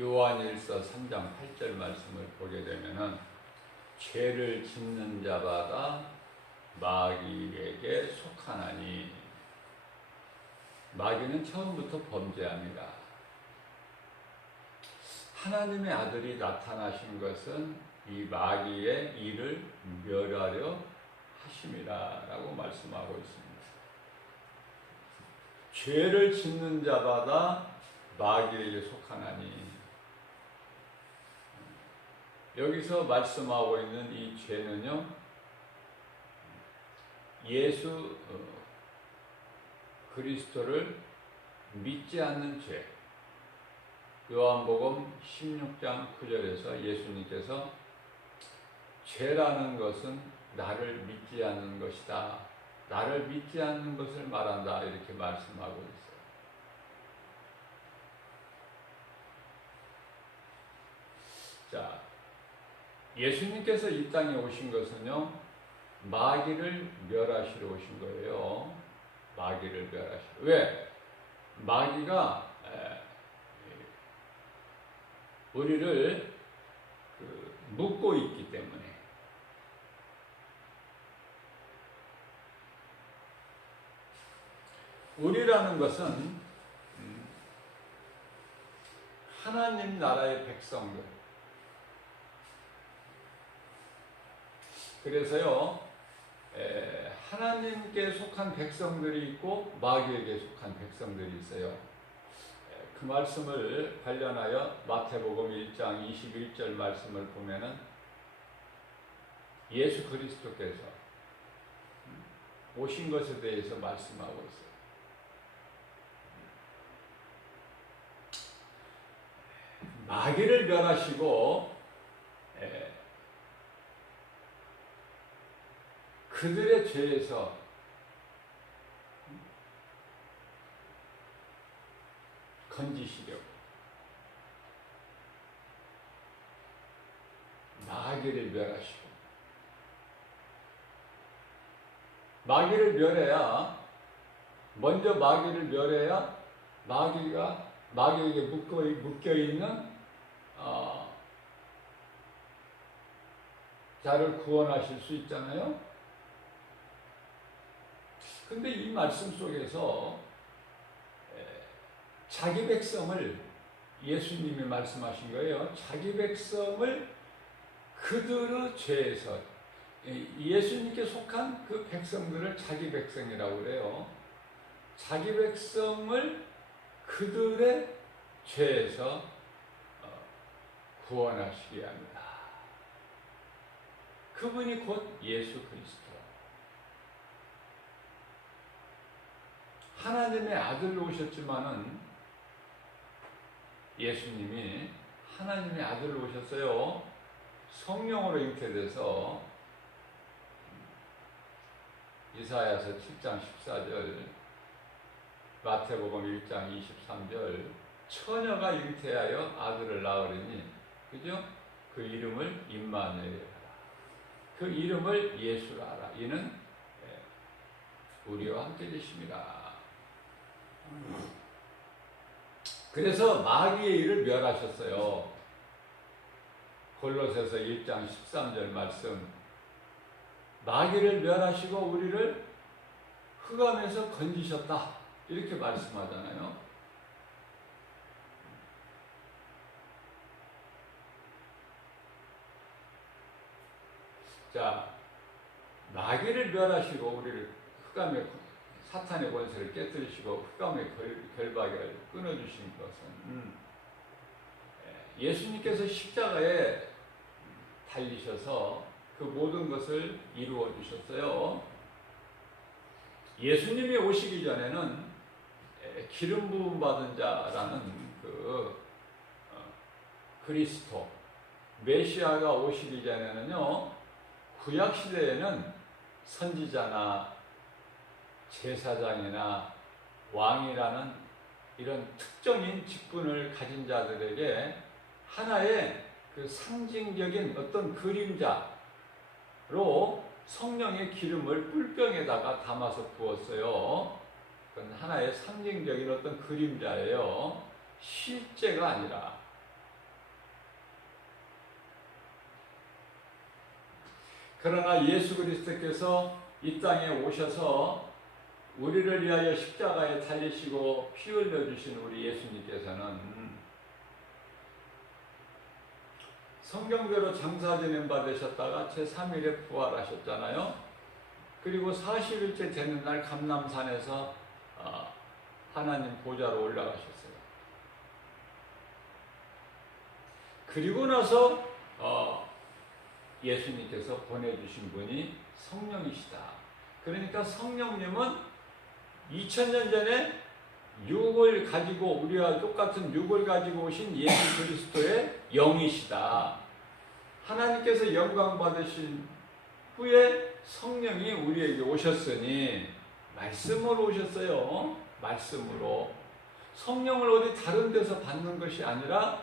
요한일서 3장 8절 말씀을 보게 되면은 죄를 짓는 자마다 마귀에게 속하나니, 마귀는 처음부터 범죄합니다. 하나님의 아들이 나타나신 것은 이 마귀의 일을 멸하려 하심이라 라고 말씀하고 있습니다. 죄를 짓는 자마다 마귀에게 속하나니, 여기서 말씀하고 있는 이 죄는요, 예수 그리스도를 믿지 않는 죄. 요한복음 16장 9절에서 예수님께서 죄라는 것은 나를 믿지 않는 것이다, 나를 믿지 않는 것을 말한다, 이렇게 말씀하고 있어요. 자, 예수님께서 이 땅에 오신 것은요, 마귀를 멸하시러 오신 거예요. 마귀를 멸하시러. 왜? 마귀가 우리를 묶고 있기 때문에. 우리라는 것은 하나님 나라의 백성들. 그래서요, 하나님께 속한 백성들이 있고 마귀에게 속한 백성들이 있어요. 그 말씀을 관련하여 마태복음 1장 21절 말씀을 보면은 예수 그리스도께서 오신 것에 대해서 말씀하고 있어요. 마귀를 멸하시고 그들의 죄에서 건지시려고 마귀를 멸하시고, 마귀를 멸해야, 먼저 마귀를 멸해야 마귀에게 묶여있는 자를 구원하실 수 있잖아요. 근데 이 말씀 속에서 자기 백성을, 예수님이 말씀하신 거예요. 자기 백성을 그들의 죄에서, 예수님께 속한 그 백성들을 자기 백성이라고 그래요. 자기 백성을 그들의 죄에서 구원하시게 합니다. 그분이 곧 예수 그리스도, 하나님의 아들로 오셨지만은, 예수님이 하나님의 아들로 오셨어요. 성령으로 잉태돼서 이사야서 7장 14절, 마태복음 1장 23절, 처녀가 잉태하여 아들을 낳으리니, 그죠? 그 이름을 임마누엘이라 하라. 그 이름을 예수라 하라. 이는 우리와 함께 계십니다. 그래서 마귀의 일을 멸하셨어요. 골로새서 1장 13절 말씀, 마귀를 멸하시고 우리를 흑암에서 건지셨다, 이렇게 말씀하잖아요. 자, 마귀를 멸하시고 우리를 흑암에, 사탄의 권세를 깨뜨리시고 흑암의 결박을 끊어주신 것은 예수님께서 십자가에 달리셔서 그 모든 것을 이루어 주셨어요. 예수님이 오시기 전에는 기름 부음 받은 자라는 그리스도 메시아가 오시기 전에는요, 구약 시대에는 선지자나 제사장이나 왕이라는 이런 특정인 직분을 가진 자들에게 하나의 그 상징적인 어떤 그림자로 성령의 기름을 뿔병에다가 담아서 부었어요. 그건 하나의 상징적인 어떤 그림자예요. 실제가 아니라. 그러나 예수 그리스도께서 이 땅에 오셔서 우리를 위하여 십자가에 달리시고 피 흘려주신 우리 예수님께서는 성경대로 장사 지낸 바 되셨다가 제3일에 부활하셨잖아요. 그리고 40일째 되는 날 감람산에서 하나님 보좌로 올라가셨어요. 그리고 나서 예수님께서 보내주신 분이 성령이시다. 그러니까 성령님은 2000년 전에 육을 가지고 우리와 똑같은 육을 가지고 오신 예수 그리스도의 영이시다. 하나님께서 영광 받으신 후에 성령이 우리에게 오셨으니 말씀으로 오셨어요. 말씀으로. 성령을 어디 다른 데서 받는 것이 아니라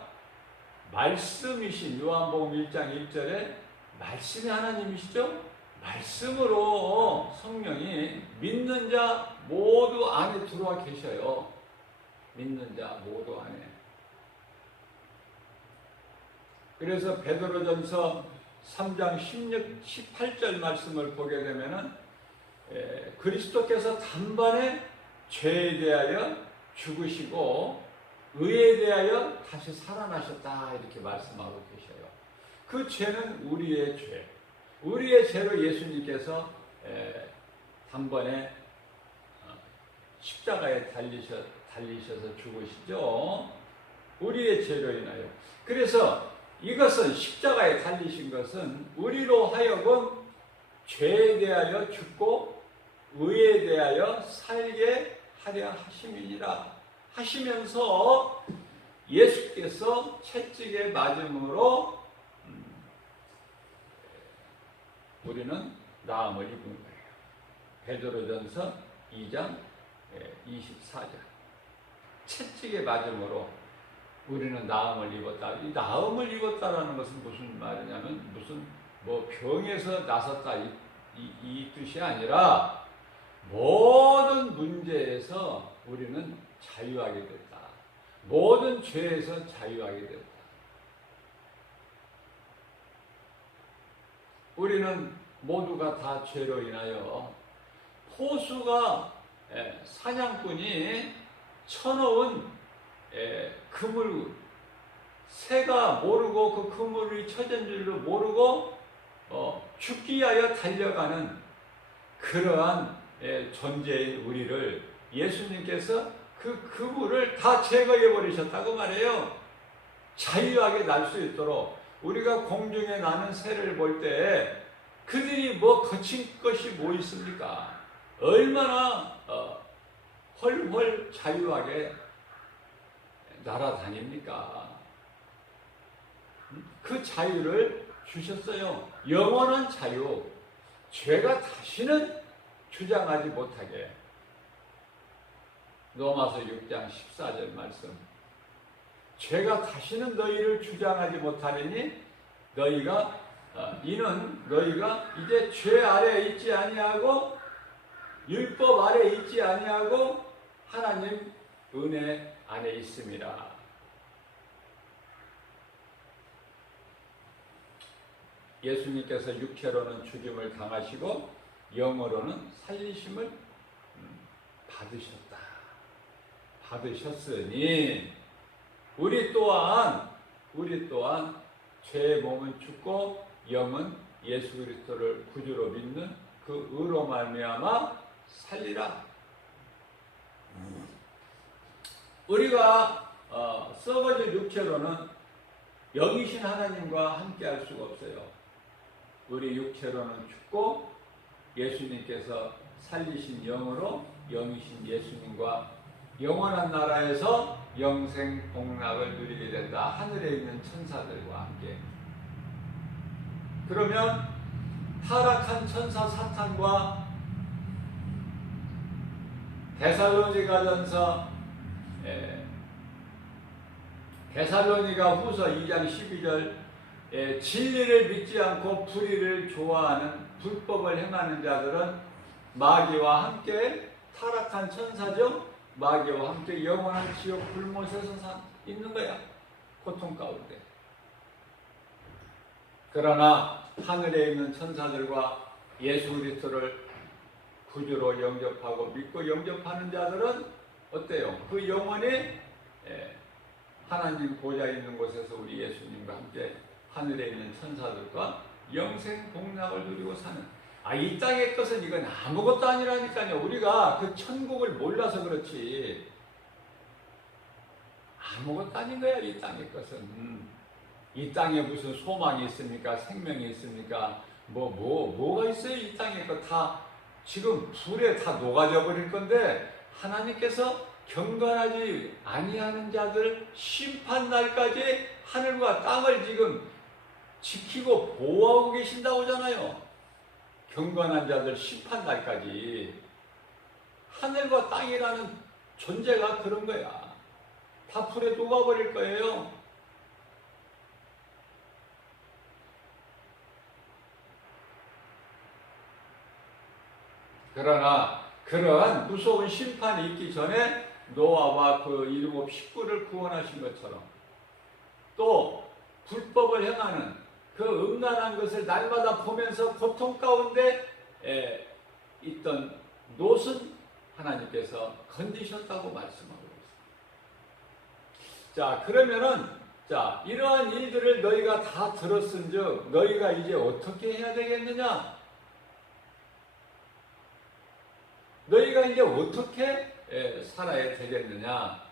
말씀이신 요한복음 1장 1절에 말씀이 하나님이시죠? 말씀으로 성령이 믿는 자 모두 안에 들어와 계셔요. 믿는 자 모두 안에. 그래서 베드로전서 3장 18절 말씀을 보게 되면은 그리스도께서 단번에 죄에 대하여 죽으시고 의에 대하여 다시 살아나셨다 이렇게 말씀하고 계셔요. 그 죄는 우리의 죄. 우리의 죄로 예수님께서 단번에 십자가에 달리셔서 죽으시죠. 우리의 죄로 인하여. 그래서 이것은 십자가에 달리신 것은 우리로 하여금 죄에 대하여 죽고 의에 대하여 살게 하려 하심이니라 하시면서 예수께서 채찍에 맞음으로 우리는 나음을 입은 거예요. 베드로전서 2장 24절. 채찍에 맞음으로 우리는 나음을 입었다. 이 나음을 입었다라는 것은 무슨 말이냐면 무슨 뭐 병에서 나섰다 이 뜻이 아니라 모든 문제에서 우리는 자유하게 됐다. 모든 죄에서 자유하게 됐다. 우리는 모두가 다 죄로 인하여 포수가 사냥꾼이 쳐놓은 그물, 새가 모르고 그 그물이 쳐진 줄로 모르고 죽기 위하여 달려가는 그러한 존재인 우리를 예수님께서 그 그물을 다 제거해 버리셨다고 말해요. 자유하게 날 수 있도록. 우리가 공중에 나는 새를 볼 때 그들이 뭐 거친 것이 뭐 있습니까? 얼마나 헐헐 자유하게 날아다닙니까? 그 자유를 주셨어요. 영원한 자유. 죄가 다시는 주장하지 못하게. 로마서 6장 14절 말씀. 죄가 다시는 너희를 주장하지 못하리니 이는 너희가 이제 죄 아래에 있지 아니하고 율법 아래에 있지 아니하고 하나님 은혜 안에 있습니다. 예수님께서 육체로는 죽임을 당하시고 영으로는 살리심을 받으셨으니 우리 또한 죄의 몸은 죽고 영은 예수 그리스도를 구주로 믿는 그 의로 말미암아 살리라. 우리가 썩어질 육체로는 영이신 하나님과 함께할 수가 없어요. 우리 육체로는 죽고 예수님께서 살리신 영으로 영이신 예수님과 영원한 나라에서 영생 복락을 누리게 된다. 하늘에 있는 천사들과 함께. 그러면 타락한 천사 사탄과 데살로니가전서 데살로니가 후서 2장 12절 진리를 믿지 않고 불의를 좋아하는 불법을 행하는 자들은 마귀와 함께 타락한 천사죠. 마귀와 함께 영원한 지옥 불못에서 있는 거야. 고통 가운데. 그러나 하늘에 있는 천사들과 예수 그리스도를 구주로 영접하고 믿고 영접하는 자들은 어때요? 그 영혼이 하나님 보좌에 있는 곳에서 우리 예수님과 함께 하늘에 있는 천사들과 영생 복락을 누리고 사는, 이 땅의 것은 이건 아무것도 아니라니까요. 우리가 그 천국을 몰라서 그렇지 아무것도 아닌 거야. 이 땅의 것은. 이 땅에 무슨 소망이 있습니까? 생명이 있습니까? 뭐가 있어요? 이 땅에 거 다 지금 불에 다 녹아져 버릴 건데, 하나님께서 경건하지 아니하는 자들 심판 날까지 하늘과 땅을 지금 지키고 보호하고 계신다고 하잖아요. 경건한 자들 심판 날까지. 하늘과 땅이라는 존재가 그런 거야. 다 불에 녹아버릴 거예요. 그러나 그러한 무서운 심판이 있기 전에 노아와 그 일곱 식구를 구원하신 것처럼, 또 불법을 행하는 그 음란한 것을 날마다 보면서 고통 가운데 있던 롯은 하나님께서 건지셨다고 말씀하고 있습니다. 자, 그러면은 이러한 일들을 너희가 다 들었은즉 너희가 이제 어떻게 해야 되겠느냐? 너희가 이제 어떻게 살아야 되겠느냐?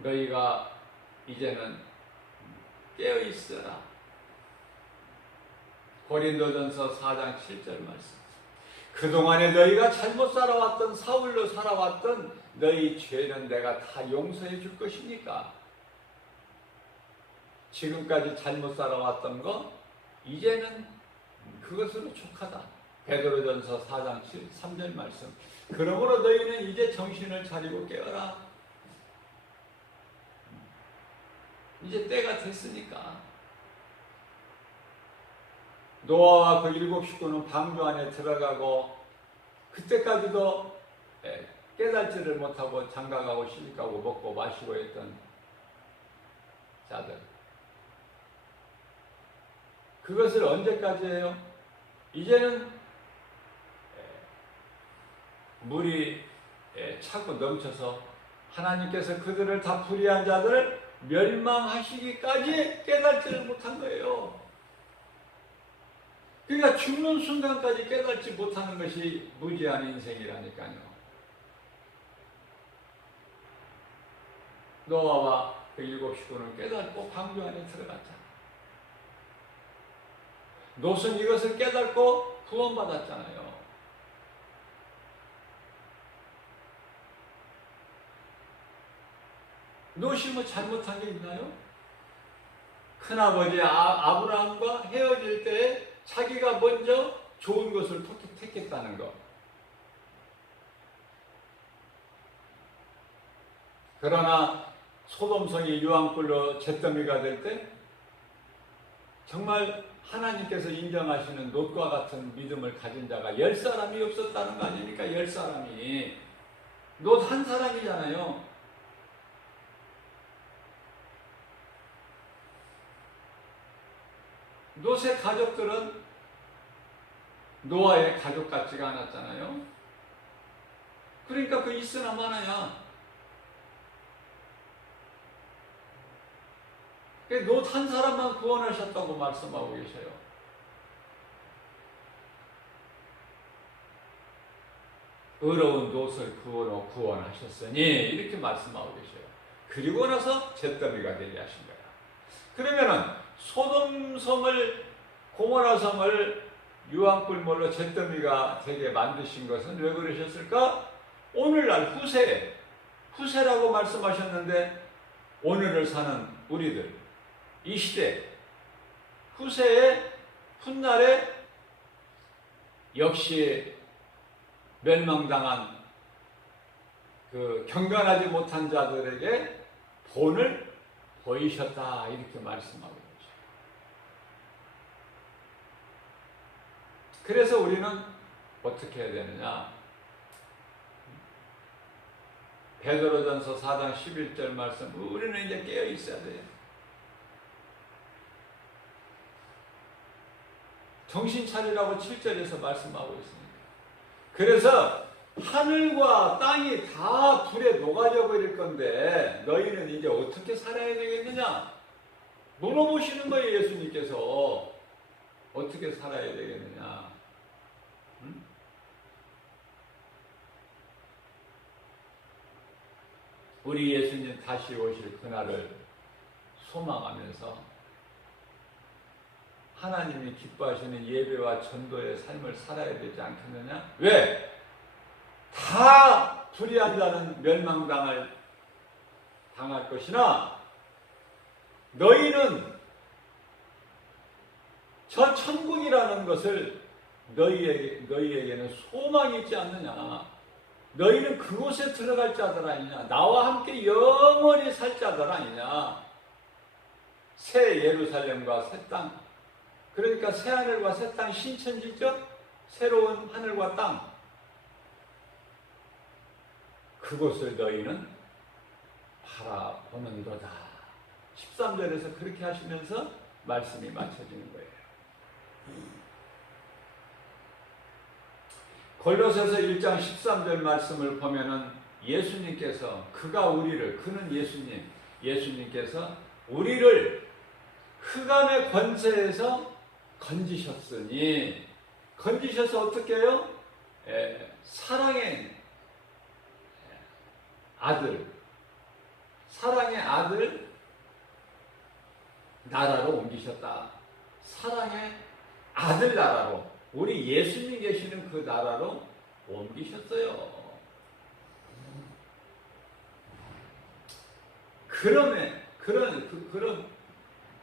너희가 이제는 깨어있어라. 고린도전서 4장 7절 말씀. 그동안에 너희가 잘못 살아왔던, 사울로 살아왔던 너희 죄는 내가 다 용서해 줄 것이니까, 지금까지 잘못 살아왔던 거 이제는 그것으로 족하다. 베드로전서 4장 3절 말씀. 그러므로 너희는 이제 정신을 차리고 깨어라. 이제 때가 됐으니까. 노아와 그 일곱 식구는 방주 안에 들어가고, 그때까지도 깨달지를 못하고 장가가고 시집가고 먹고 마시고 했던 자들. 그것을 언제까지 해요? 이제는 물이 차고 넘쳐서 하나님께서 그들을 다 불의한 자들을 멸망하시기까지 깨닫지를 못한 거예요. 그러니까 죽는 순간까지 깨닫지 못하는 것이 무지한 인생이라니까요. 노아와 그 일곱 식구는 깨닫고 방주 안에 들어갔잖아. 롯은 이것을 깨닫고 구원받았잖아요. 롯이 뭐 잘못한 게 있나요? 큰아버지 아브라함과 헤어질 때 자기가 먼저 좋은 것을 택했다는 것. 그러나 소돔성이 유황불로 잿더미가 될 때 정말 하나님께서 인정하시는 롯과 같은 믿음을 가진 자가 10사람이 없었다는 거 아닙니까? 10사람이. 롯 한 사람이잖아요. 롯의 가족들은 노아의 가족 같지가 않았잖아요. 그러니까 그 있으나 마나야. 롯 한 사람만 구원하셨다고 말씀하고 계셔요. 의로운 롯을 구원하셨으니 이렇게 말씀하고 계셔요. 그리고 나서 잿더미가 되게 하신 거야. 그러면은 소돔성을, 고모라 성을 유황불물로 잿더미가 되게 만드신 것은 왜 그러셨을까? 오늘날 후세라고 말씀하셨는데, 오늘을 사는 우리들, 이 시대 후세의 훗날에 역시 멸망당한 그 경건하지 못한 자들에게 본을 보이셨다, 이렇게 말씀하고 있죠. 그래서 우리는 어떻게 해야 되느냐? 베드로전서 4장 11절 말씀, 우리는 이제 깨어 있어야 돼요. 정신 차리라고 7절에서 말씀하고 있습니다. 그래서 하늘과 땅이 다 불에 녹아져 버릴 건데 너희는 이제 어떻게 살아야 되겠느냐? 물어보시는 거예요. 예수님께서 어떻게 살아야 되겠느냐? 응? 우리 예수님 다시 오실 그날을 소망하면서 하나님이 기뻐하시는 예배와 전도의 삶을 살아야 되지 않겠느냐? 왜? 다 불의한 자는 멸망당할 것이나 너희는 저 천국이라는 것을 너희에게는 소망이 있지 않느냐? 너희는 그곳에 들어갈 자들 아니냐? 나와 함께 영원히 살 자들 아니냐? 새 예루살렘과 새 땅, 그러니까 새 하늘과 새 땅, 신천지죠? 새로운 하늘과 땅, 그곳을 너희는 바라보는도다. 13절에서 그렇게 하시면서 말씀이 맞춰지는 거예요. 골로새서 1장 13절 말씀을 보면은 예수님께서 그는 예수님께서 우리를 흑암의 권세에서 건지셔서 어떻게 해요? 사랑의 아들 나라로 옮기셨다. 사랑의 아들 나라로, 우리 예수님 계시는 그 나라로 옮기셨어요.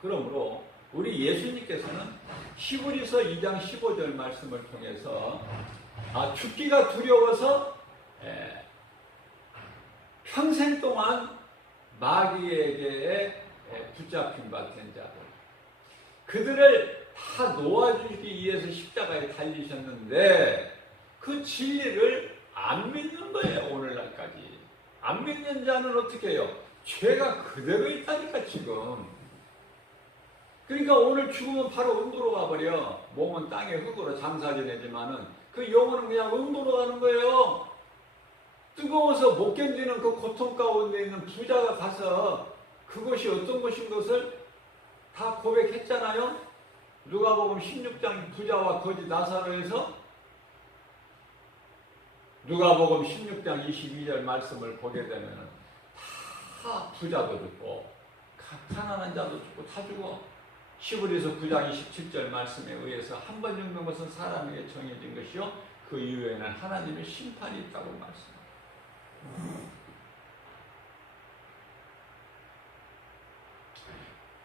그러므로 우리 예수님께서는 히브리서 2장 15절 말씀을 통해서 죽기가 두려워서 평생 동안 마귀에게 붙잡힌 바 된 자들, 그들을 다 놓아주기 위해서 십자가에 달리셨는데 그 진리를 안 믿는 거예요. 오늘날까지 안 믿는 자는 어떻게 해요? 죄가 그대로 있다니까 지금. 그러니까 오늘 죽으면 바로 음부로 가버려. 몸은 땅의 흙으로 장사 지내지만은 그 영혼은 그냥 음부로 가는 거예요. 뜨거워서 못 견디는 그 고통 가운데 있는 부자가 가서 그것이 어떤 것인 것을 다 고백했잖아요. 누가복음 16장 부자와 거지 나사로에서 누가복음 16장 22절 말씀을 보게 되면 다 부자도 죽고 가난한 자도 죽고 다 죽어. 히브리서 9장 27절 말씀에 의해서 한 번 죽는 것은 사람에게 정해진 것이요 그 이후에는 하나님의 심판이 있다고 말씀합니다.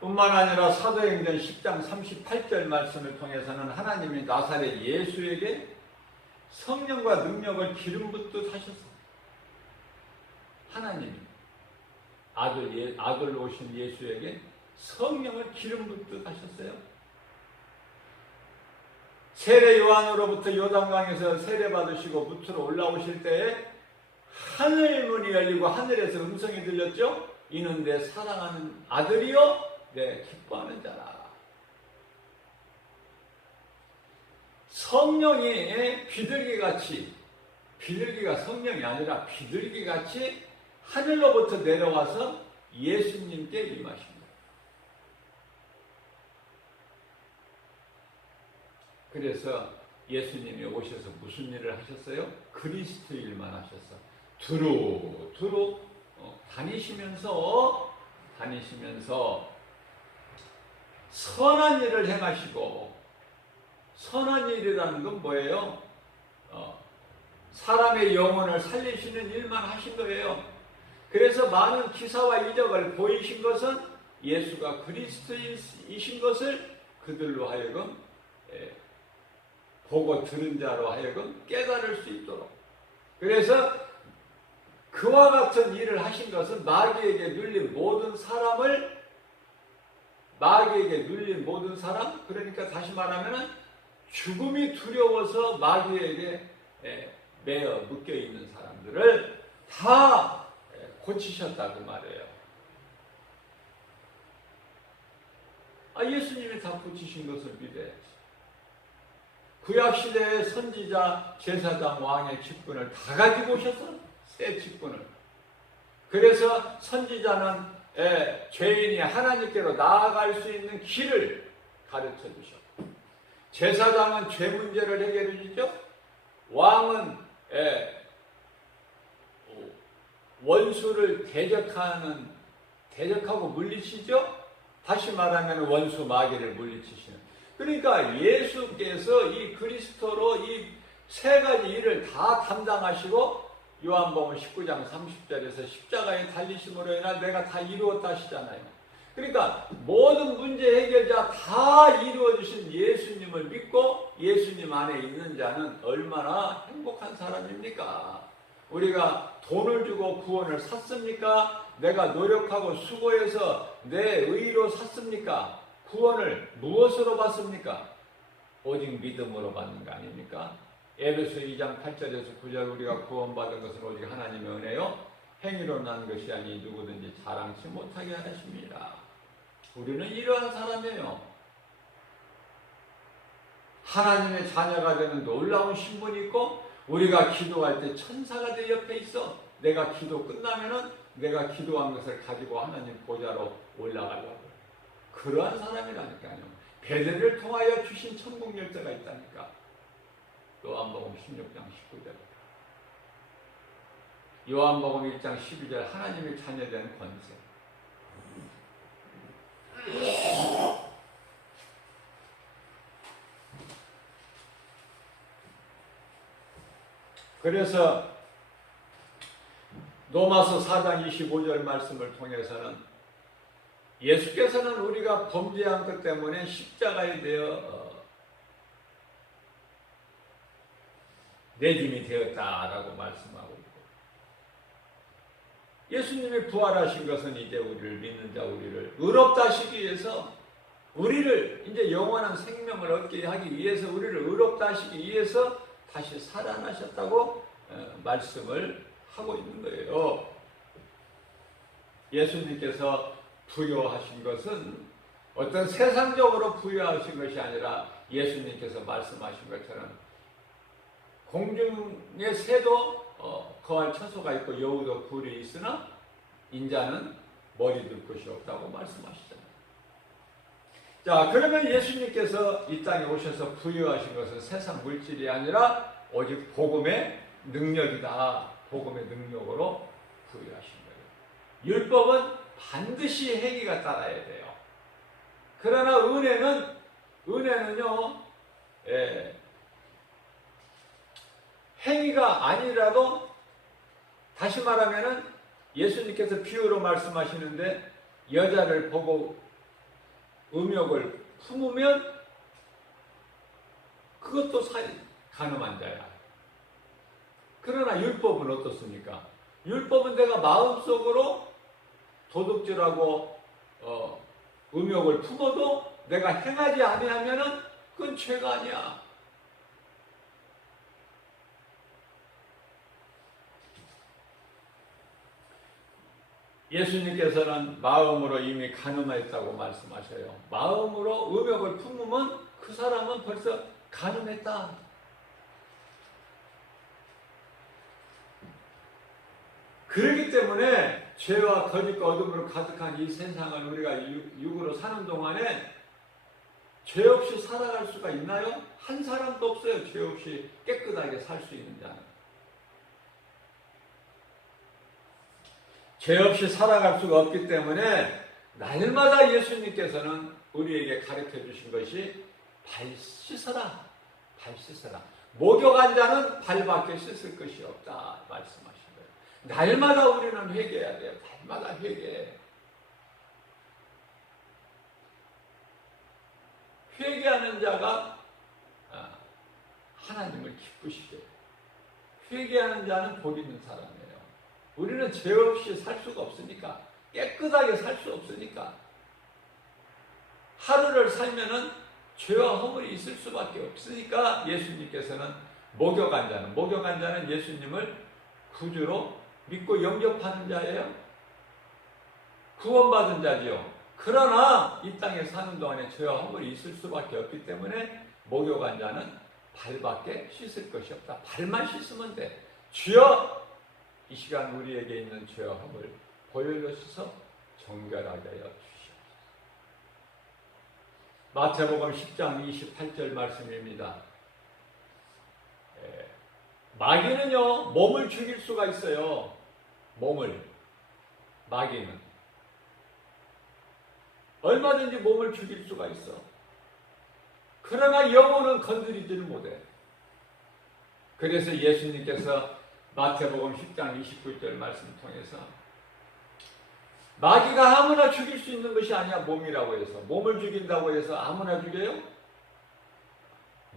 뿐만 아니라 사도행전 10장 38절 말씀을 통해서는 하나님이 나사렛 예수에게 성령과 능력을 기름 붓듯 하셨어요. 하나님이 아들 오신 예수에게 성령을 기름 붓듯 하셨어요. 세례 요한으로부터 요단강에서 세례 받으시고 무트로 올라오실 때에 하늘 문이 열리고 하늘에서 음성이 들렸죠. 이는 내 사랑하는 아들이요 내 기뻐하는 자라. 성령이 비둘기가 성령이 아니라 비둘기같이 하늘로부터 내려와서 예수님께 임하십니다. 그래서 예수님이 오셔서 무슨 일을 하셨어요? 그리스도 일만 하셨어. 두루 다니시면서 선한 일을 행하시고, 선한 일이라는 건 뭐예요? 사람의 영혼을 살리시는 일만 하신 거예요. 그래서 많은 기사와 이적을 보이신 것은 예수가 그리스도이신 것을 그들로 하여금 보고 들은 자로 하여금 깨달을 수 있도록. 그래서 그와 같은 일을 하신 것은 마귀에게 눌린 모든 사람, 그러니까 다시 말하면 죽음이 두려워서 마귀에게 매어 묶여있는 사람들을 다 고치셨다고 말해요. 예수님이 다 고치신 것을 믿어야지. 구약시대의 선지자, 제사장, 왕의 직분을 다 가지고 오셨어. 새 직분을. 그래서 선지자는 죄인이 하나님께로 나아갈 수 있는 길을 가르쳐 주셨고, 제사장은 죄 문제를 해결해 주죠. 왕은 원수를 대적하고 물리치죠. 다시 말하면 원수 마귀를 물리치시는. 그러니까 예수께서 이 그리스도로 이 세 가지 일을 다 담당하시고, 요한복음 19장 30절에서 십자가에 달리심으로 인하 내가 다 이루었다 하시잖아요. 그러니까 모든 문제 해결자 다 이루어주신 예수님을 믿고 예수님 안에 있는 자는 얼마나 행복한 사람입니까? 우리가 돈을 주고 구원을 샀습니까? 내가 노력하고 수고해서 내 의로 샀습니까? 구원을 무엇으로 받습니까? 오직 믿음으로 받는 거 아닙니까? 에베소 2장 8절에서 9절 우리가 구원받은 것은 오직 하나님의 은혜요 행위로 난 것이 아니 누구든지 자랑치 못하게 하십니다. 우리는 이러한 사람이에요. 하나님의 자녀가 되는 놀라운 신분이 있고, 우리가 기도할 때 천사가 내 옆에 있어. 내가 기도 끝나면은 내가 기도한 것을 가지고 하나님 보좌로 올라가려고. 그러한 사람이라니까요. 베드로를 통하여 주신 천국 열쇠가 있다니까. 요한복음 16장 19절. 요한복음 1장 12절 하나님의 자녀된 권세. 그래서 로마서 4장 25절 말씀을 통해서는 예수께서는 우리가 범죄한 것 때문에 십자가에 대어 내짐이 되었다라고 말씀하고 있고, 예수님이 부활하신 것은 이제 우리를 믿는 자 우리를 의롭다 하시기 위해서, 우리를 이제 영원한 생명을 얻게 하기 위해서, 우리를 의롭다 하시기 위해서 다시 살아나셨다고 말씀을 하고 있는 거예요. 예수님께서 부여하신 것은 어떤 세상적으로 부여하신 것이 아니라 예수님께서 말씀하신 것처럼 공중의 새도 거할 처소가 있고 여우도 굴이 있으나 인자는 머리 둘 곳이 없다고 말씀하시잖아요. 자, 그러면 예수님께서 이 땅에 오셔서 부여하신 것은 세상 물질이 아니라 오직 복음의 능력이다. 복음의 능력으로 부여하신 거예요. 율법은 반드시 행위가 따라야 돼요. 그러나 은혜는요, 행위가 아니라도, 다시 말하면은 예수님께서 비유로 말씀하시는데, 여자를 보고 음욕을 품으면 그것도 간음한 자야. 그러나 율법은 어떻습니까? 율법은 내가 마음속으로 도둑질하고 음욕을 품어도 내가 행하지 아니하면은 그건 죄가 아니야. 예수님께서는 마음으로 이미 간음했다고 말씀하셔요. 마음으로 음욕을 품으면 그 사람은 벌써 간음했다. 그렇기 때문에 죄와 거짓과 어둠으로 가득한 이 세상을 우리가 육으로 사는 동안에 죄 없이 살아갈 수가 있나요? 한 사람도 없어요. 죄 없이 깨끗하게 살 수 있는 자는. 죄 없이 살아갈 수가 없기 때문에 날마다 예수님께서는 우리에게 가르쳐 주신 것이 발 씻어라. 발 씻어라. 목욕한 자는 발밖에 씻을 것이 없다 말씀하신 거예요. 날마다 우리는 회개해야 돼요. 날마다 회개해. 회개하는 자가 하나님을 기쁘시게 해요. 회개하는 자는 복 있는 사람이에요. 우리는 죄 없이 살 수가 없으니까, 깨끗하게 살 수 없으니까, 하루를 살면은 죄와 허물이 있을 수밖에 없으니까 예수님께서는 목욕한 자는 예수님을 구주로 믿고 영접하는 자예요. 구원받은 자지요. 그러나 이 땅에 사는 동안에 죄와 허물이 있을 수밖에 없기 때문에 목욕한 자는 발밖에 씻을 것이 없다. 발만 씻으면 돼. 주여, 이 시간 우리에게 있는 죄악함을 보혈로 씻어 정결하게 하여 주시옵소서. 마태복음 10장 28절 말씀입니다. 마귀는요, 몸을 죽일 수가 있어요. 마귀는 얼마든지 몸을 죽일 수가 있어. 그러나 영혼은 건드리지를 못해. 그래서 예수님께서 마태복음 10장 29절 말씀 통해서 마귀가 아무나 죽일 수 있는 것이 아니야. 몸이라고 해서, 몸을 죽인다고 해서 아무나 죽여요?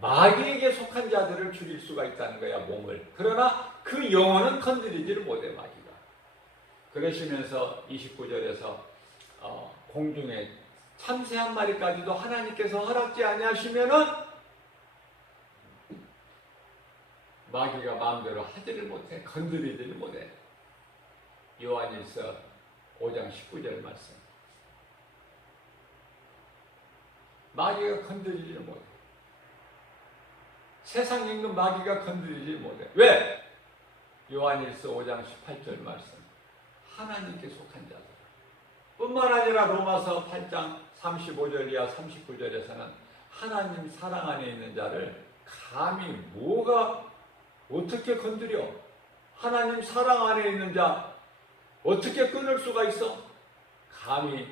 마귀에게 속한 자들을 죽일 수가 있다는 거야, 몸을. 그러나 그 영혼은 건드리지를 못해, 마귀가. 그러시면서 29절에서 공중에 참새 한 마리까지도 하나님께서 허락지 아니하시면은 마귀가 마음대로 하지를 못해, 건드리지를 못해. 요한일서 5장 19절 말씀. 마귀가 건드리지를 못해. 세상 임금 마귀가 건드리지 못해. 왜? 요한일서 5장 18절 말씀. 하나님께 속한 자들. 뿐만 아니라 로마서 8장 35절 이하 39절에서는 하나님 사랑 안에 있는 자를 감히 뭐가 어떻게 건드려? 하나님 사랑 안에 있는 자 어떻게 끊을 수가 있어? 감히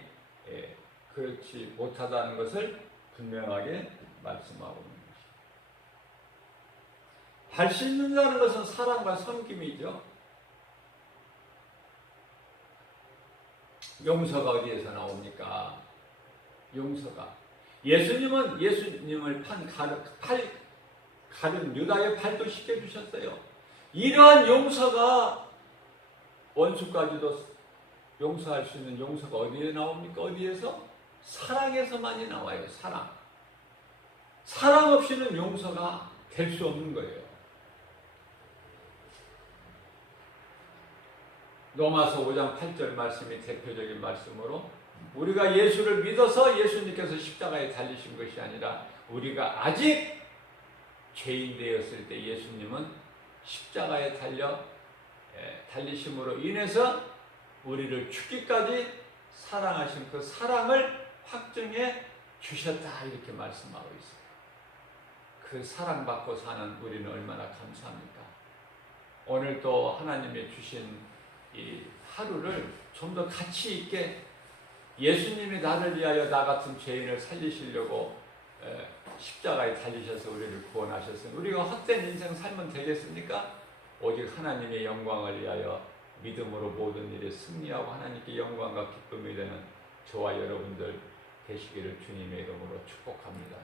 그렇지 못하다는 것을 분명하게 말씀하고 있습니다. 발 씻는다는 것은 사랑과 섬김이죠. 용서가 어디에서 나옵니까? 용서가. 예수님을 가른 유다의 팔도 씻겨주셨어요. 이러한 용서가 원수까지도 용서할 수 있는 용서가 어디에 나옵니까? 어디에서? 사랑에서만이 나와요. 사랑. 사랑 없이는 용서가 될 수 없는 거예요. 로마서 5장 8절 말씀이 대표적인 말씀으로 우리가 예수를 믿어서 예수님께서 십자가에 달리신 것이 아니라 우리가 아직 죄인 되었을 때 예수님은 십자가에 달리심으로 인해서 우리를 죽기까지 사랑하신 그 사랑을 확증해 주셨다, 이렇게 말씀하고 있어요. 그 사랑받고 사는 우리는 얼마나 감사합니까? 오늘 또 하나님이 주신 이 하루를 좀 더 가치 있게 예수님이 나를 위하여 나 같은 죄인을 살리시려고 십자가에 달리셔서 우리를 구원하셨으니 우리가 헛된 인생 살면 되겠습니까? 오직 하나님의 영광을 위하여 믿음으로 모든 일에 승리하고 하나님께 영광과 기쁨이 되는 저와 여러분들 되시기를 주님의 이름으로 축복합니다.